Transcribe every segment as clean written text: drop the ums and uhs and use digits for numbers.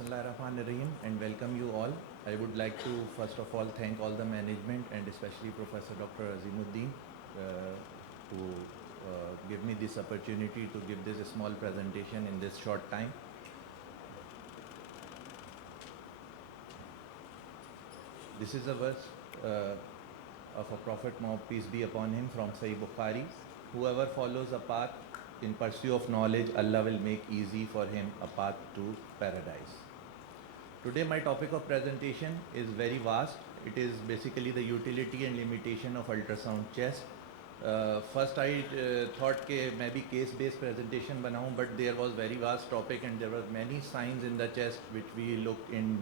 Bismillahirrahmanirrahim and welcome you all. I would like to first of all thank all the management and especially Professor Dr. Azimuddin who give me this opportunity to give this small presentation in this short time. This is a verse of a Prophet Muhammad, peace be upon him, from Sahih Bukhari. Whoever follows a path in pursuit of knowledge, Allah will make easy for him a path to paradise. Today my topic of presentation is very vast. It is basically the utility and limitation of ultrasound chest. First I thought that maybe case based presentation बनाऊं, but there was very vast topic and there were many signs in the chest which we looked in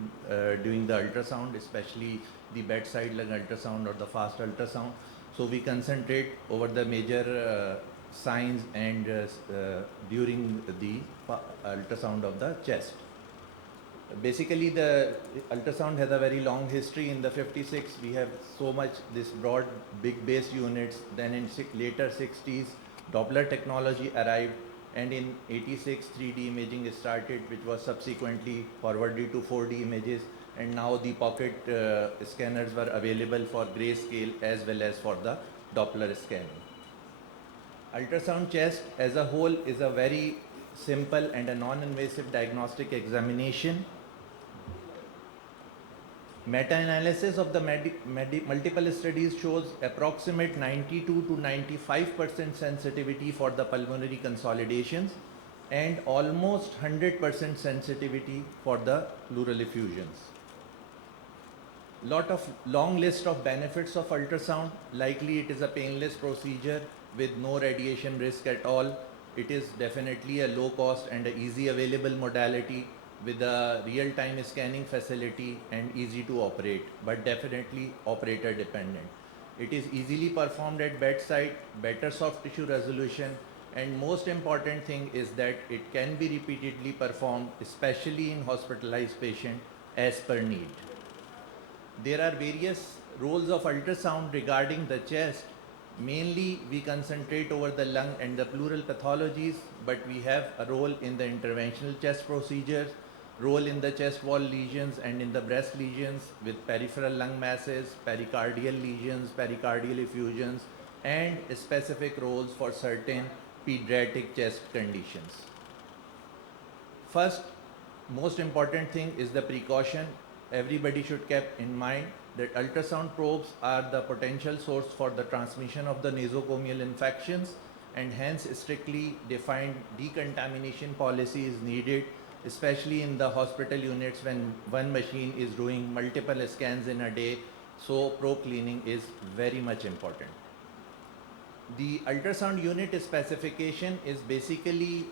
doing the ultrasound, especially the bedside lung ultrasound or the fast ultrasound. So we concentrate over the major signs and during the ultrasound of the chest. Basically the ultrasound has a very long history. In the 56 we have so much this broad big base units, then in later 60s Doppler technology arrived, and in 86 3D imaging started, which was subsequently forwarded to 4D images, and now the pocket scanners were available for grayscale as well as for the Doppler scanning. Ultrasound chest as a whole is a very simple and a non-invasive diagnostic examination. Meta-analysis of the multiple studies shows approximate 92 to 95% sensitivity for the pulmonary consolidations and almost 100% sensitivity for the pleural effusions. Long list of benefits of ultrasound. Likely it is a painless procedure with no radiation risk at all. It is definitely a low cost and a easy available modality with a real-time scanning facility and easy to operate, but definitely operator dependent. It is easily performed at bedside, better soft tissue resolution, and most important thing is that it can be repeatedly performed, especially in hospitalized patient as per need. There are various roles of ultrasound regarding the chest. Mainly we concentrate over the lung and the pleural pathologies, but we have a role in the interventional chest procedures, role in the chest wall lesions and in the breast lesions with peripheral lung masses, pericardial lesions, pericardial effusions, and specific roles for certain pediatric chest conditions. First, most important thing is the precaution. Everybody should keep in mind that ultrasound probes are the potential source for the transmission of the nosocomial infections, and hence strictly defined decontamination policy is needed, especially in the hospital units when one machine is doing multiple scans in a day. So probe cleaning is very much important. The ultrasound unit specification is basically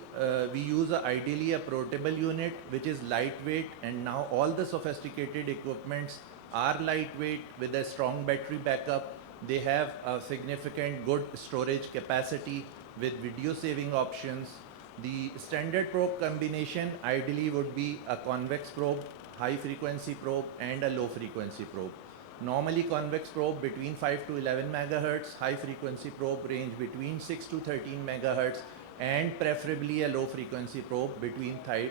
we use ideally a portable unit which is lightweight, and now all the sophisticated equipments are lightweight with a strong battery backup. They have a significant good storage capacity with video saving options. The standard probe combination ideally would be a convex probe, high frequency probe, and a low frequency probe. Normally convex probe between 5 to 11 megahertz, high frequency probe range between 6 to 13 megahertz, and preferably a low frequency probe between 3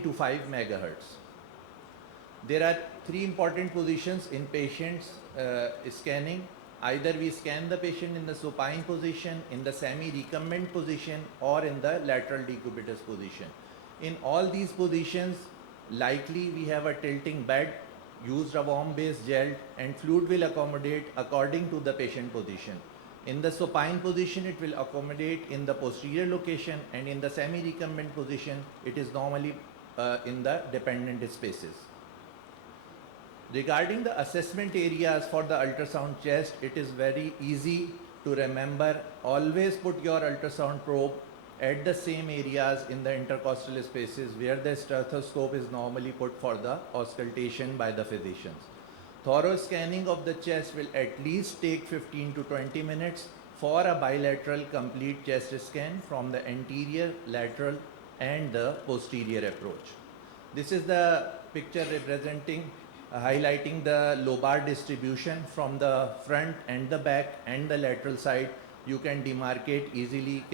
to 5 megahertz. There are three important positions in patients scanning. Either we scan the patient in the supine position, in the semi-recumbent position, or in the lateral decubitus position. In all these positions, likely we have a tilting bed, used a warm-based gel, and fluid will accommodate according to the patient position. In the supine position, it will accommodate in the posterior location, and in the semi-recumbent position, it is normally in the dependent spaces. Regarding the assessment areas for the ultrasound chest, it is very easy to remember. Always put your ultrasound probe at the same areas in the intercostal spaces where the stethoscope is normally put for the auscultation by the physicians. Thorough scanning of the chest will at least take 15 to 20 minutes for a bilateral complete chest scan from the anterior, lateral, and the posterior approach. This is the picture representing highlighting the lobar distribution from the front and the back and the lateral side. You can demarcate easily.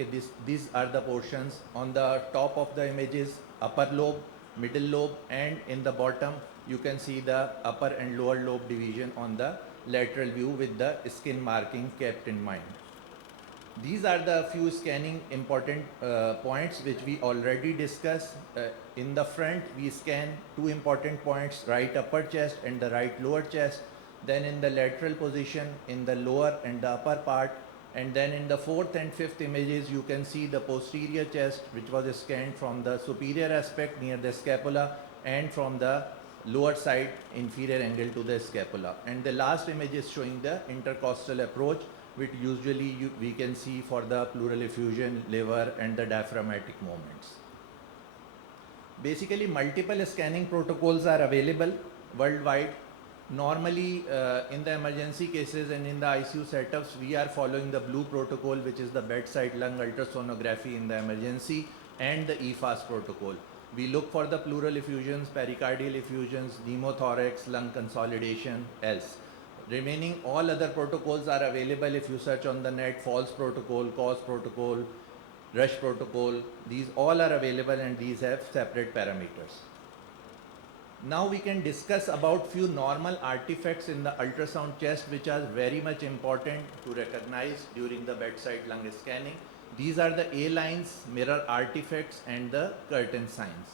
These are the portions on the top of the images: upper lobe, middle lobe, and in the bottom you can see the upper and lower lobe division on the lateral view with the skin marking kept in mind. These are the few scanning important points which we already discussed. In the front, we scan two important points, right upper chest and the right lower chest. Then in the lateral position, in the lower and the upper part. And then in the fourth and fifth images, you can see the posterior chest, which was scanned from the superior aspect near the scapula and from the lower side inferior angle to the scapula. And the last image is showing the intercostal approach, which usually we can see for the pleural effusion, liver, and the diaphragmatic movements. Basically, multiple scanning protocols are available worldwide. Normally, in the emergency cases and in the ICU setups, we are following the blue protocol, which is the bedside lung ultrasonography in the emergency, and the EFAS protocol. We look for the pleural effusions, pericardial effusions, pneumothorax, lung consolidation, else. Remaining all other protocols are available if you search on the net: false protocol, cause protocol, rush protocol. These all are available and these have separate parameters. Now we can discuss about few normal artifacts in the ultrasound chest which are very much important to recognize during the bedside lung scanning. These are the A lines, mirror artifacts, and the curtain signs.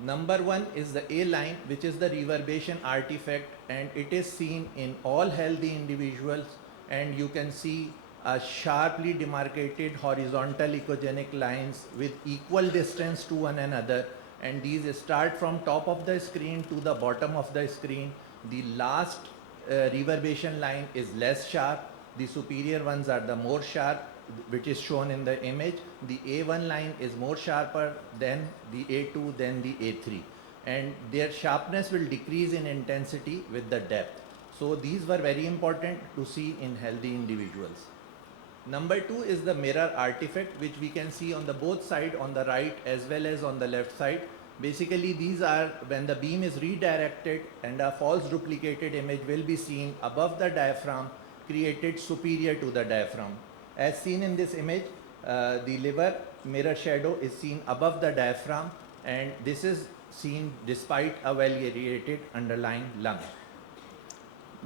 Number one is the A line, which is the reverberation artifact, and it is seen in all healthy individuals, and you can see a sharply demarcated horizontal echogenic lines with equal distance to one another, and these start from top of the screen to the bottom of the screen. The last reverberation line is less sharp. The superior ones are the more sharp, which is shown in the image. The A1 line is more sharper than the A2, then the A3, and their sharpness will decrease in intensity with the depth. So these were very important to see in healthy individuals. Number two is the mirror artifact, which we can see on the both side, on the right as well as on the left side. Basically, these are when the beam is redirected and a false duplicated image will be seen above the diaphragm, created superior to the diaphragm. As seen in this image, the liver mirror shadow is seen above the diaphragm, and this is seen despite a well aerated underlying lung.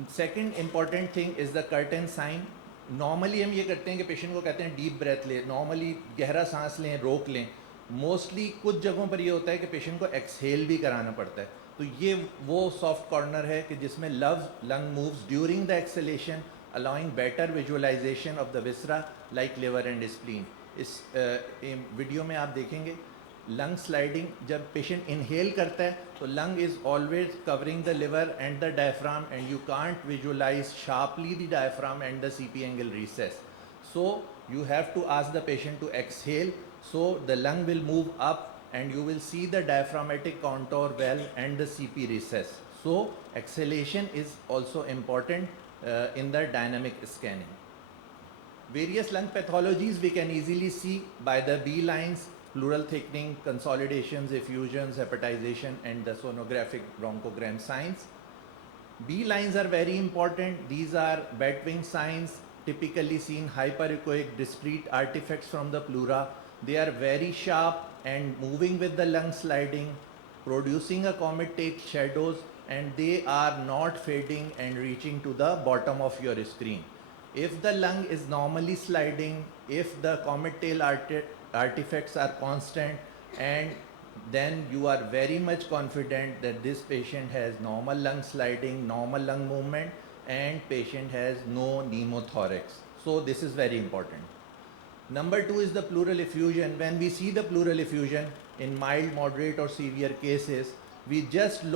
Second important thing is the curtain sign. Normally हम ये करते हैं कि patient को कहते हैं deep breath ले, normally गहरा सांस लें, रोक लें. मोस्टली कुछ जगहों पर ये होता है कि पेशेंट को एक्सहेल भी कराना पड़ता है. तो ये वो सॉफ्ट कॉर्नर है कि जिसमें lung moves during the exhalation, allowing better visualization of the viscera like liver and spleen. इस वीडियो में आप देखेंगे लंग स्लाइडिंग. जब पेशेंट इनहेल करता है तो lung is always covering the liver and the diaphragm, and you can't visualize sharply the diaphragm and the CP angle recess. So you have to ask the patient to exhale, so the lung will move up and you will see the diaphragmatic contour well and the CP recess. So exhalation is also important in the dynamic scanning. Various lung pathologies we can easily see by the B lines: pleural thickening, consolidations, effusions, hepatization, and the sonographic bronchogram signs. B lines are very important. These are Batwing signs, typically seen hyperechoic discrete artifacts from the pleura. They are very sharp and moving with the lung sliding, producing a comet-tail shadows, and they are not fading and reaching to the bottom of your screen. If the lung is normally sliding, if the comet-tail artifacts are constant, and then you are very much confident that this patient has normal lung sliding, normal lung movement, and patient has no pneumothorax. So this is very important. Number two is the pleural effusion. When we see the pleural effusion in mild, moderate, or severe cases, we just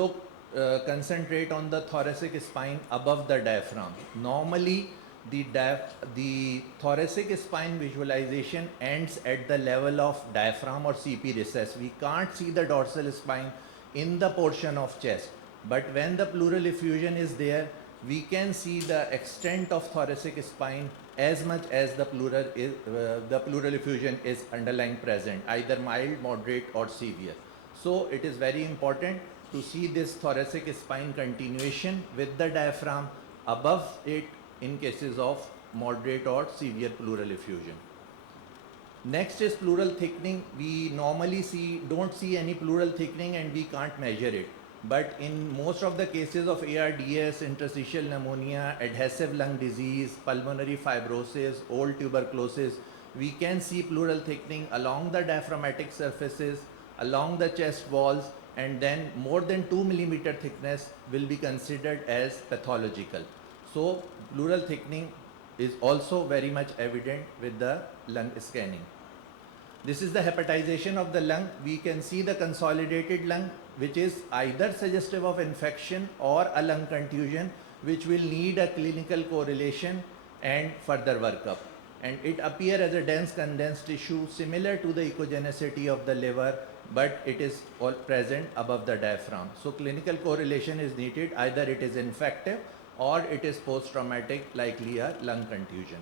concentrate on the thoracic spine above the diaphragm. Normally, the thoracic spine visualization ends at the level of diaphragm or CP recess. We can't see the dorsal spine in the portion of chest. But when the pleural effusion is there, we can see the extent of thoracic spine as much as the pleural effusion is underlying present, either mild, moderate, or severe. So it is very important to see this thoracic spine continuation with the diaphragm above it in cases of moderate or severe pleural effusion. Next is pleural thickening. We normally don't see any pleural thickening and we can't measure it. But in most of the cases of ARDS, interstitial pneumonia, adhesive lung disease, pulmonary fibrosis, old tuberculosis, we can see pleural thickening along the diaphragmatic surfaces, along the chest walls, and then more than 2 millimeter thickness will be considered as pathological. So pleural thickening is also very much evident with the lung scanning. This is the hepatization of the lung. We can see the consolidated lung, which is either suggestive of infection or a lung contusion, which will need a clinical correlation and further workup. And it appears as a dense condensed tissue similar to the echogenicity of the liver, but it is all present above the diaphragm. So clinical correlation is needed. Either it is infective or it is post-traumatic, likely a lung contusion.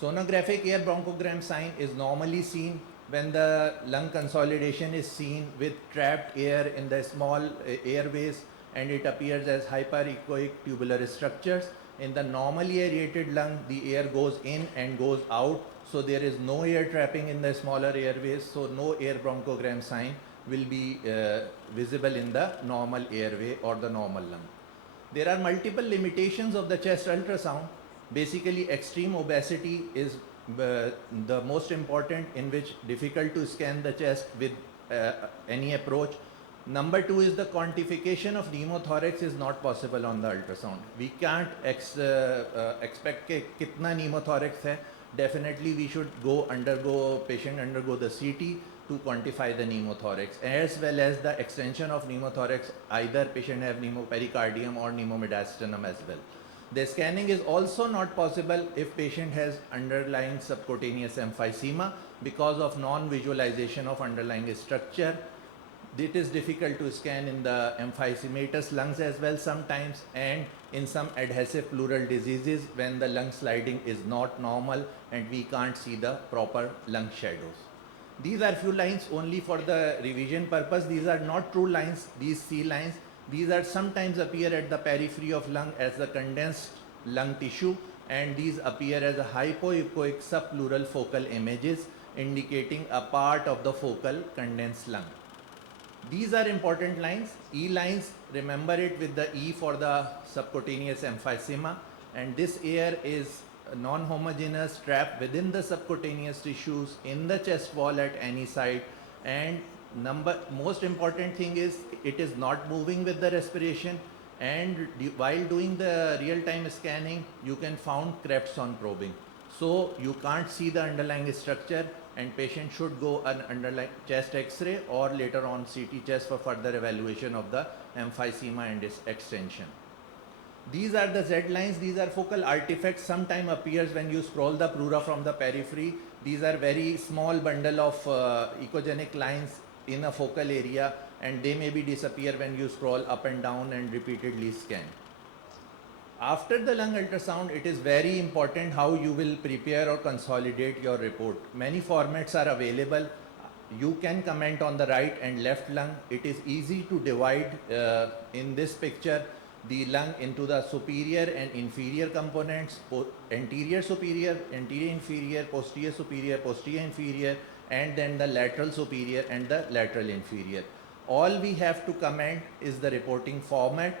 Sonographic air bronchogram sign is normally seen when the lung consolidation is seen with trapped air in the small airways, and it appears as hyperechoic tubular structures. In the normally aerated lung, the air goes in and goes out, so there is no air trapping in the smaller airways, so no air bronchogram sign will be visible in the normal airway or the normal lung. There are multiple limitations of the chest ultrasound. Basically, extreme obesity is the most important, in which difficult to scan the chest with any approach. Number two is the quantification of pneumothorax is not possible on the ultrasound. We can't expect कि कितना pneumothorax है. Definitely we should patient undergo the CT to quantify the pneumothorax, as well as the extension of pneumothorax. Either patient have pneumopericardium or pneumomediastinum as well. The scanning is also not possible if patient has underlying subcutaneous emphysema because of non-visualization of underlying structure. It is difficult to scan in the emphysematous lungs as well sometimes, and in some adhesive pleural diseases when the lung sliding is not normal and we can't see the proper lung shadows. These are few lines only for the revision purpose. These are not true lines, these C lines. These are sometimes appear at the periphery of lung as the condensed lung tissue, and these appear as a hypoechoic subpleural focal images indicating a part of the focal condensed lung. These are important lines. E lines, remember it with the E for the subcutaneous emphysema, and this air is non-homogeneous, trapped within the subcutaneous tissues in the chest wall at any site, and most important thing is it is not moving with the respiration, and while doing the real-time scanning you can found creps on probing, so you can't see the underlying structure, and patient should go an underlying chest x-ray or later on CT chest for further evaluation of the emphysema and its extension. These are the Z lines. These are focal artifacts. Sometime appears when you scroll the pleura from the periphery. These are very small bundle of echogenic lines in a focal area, and they maybe disappear when you scroll up and down and repeatedly scan. After the lung ultrasound, it is very important how you will prepare or consolidate your report. Many formats are available. You can comment on the right and left lung. It is easy to divide in this picture the lung into the superior and inferior components, anterior superior, anterior inferior, posterior superior, posterior inferior, and then the lateral superior and the lateral inferior. All we have to comment is the reporting format.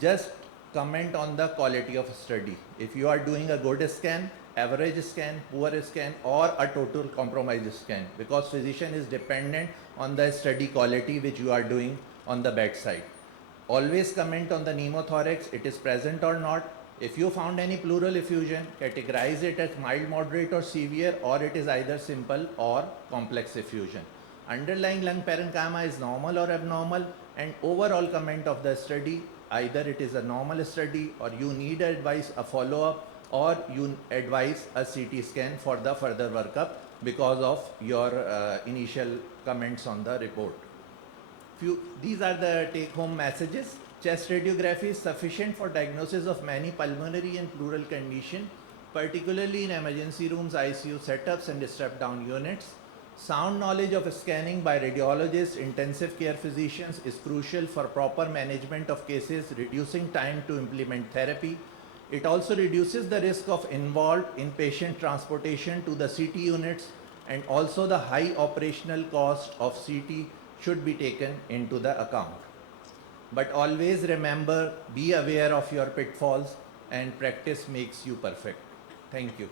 Just comment on the quality of study. If you are doing a good scan, average scan, poor scan, or a total compromise scan, because physician is dependent on the study quality which you are doing on the bedside. Always comment on the pneumothorax, it is present or not. If you found any pleural effusion, categorize it as mild, moderate or severe, or it is either simple or complex effusion. Underlying lung parenchyma is normal or abnormal, and overall comment of the study, either it is a normal study or you need advice, a follow-up, or you advise a CT scan for the further workup because of your initial comments on the report. These are the take-home messages. Chest radiography is sufficient for diagnosis of many pulmonary and pleural conditions, particularly in emergency rooms, ICU setups, and step-down units. Sound knowledge of scanning by radiologists, intensive care physicians is crucial for proper management of cases, reducing time to implement therapy. It also reduces the risk of involved inpatient transportation to the CT units and also the high operational cost of CT should be taken into the account. But always remember, be aware of your pitfalls, and practice makes you perfect. Thank you.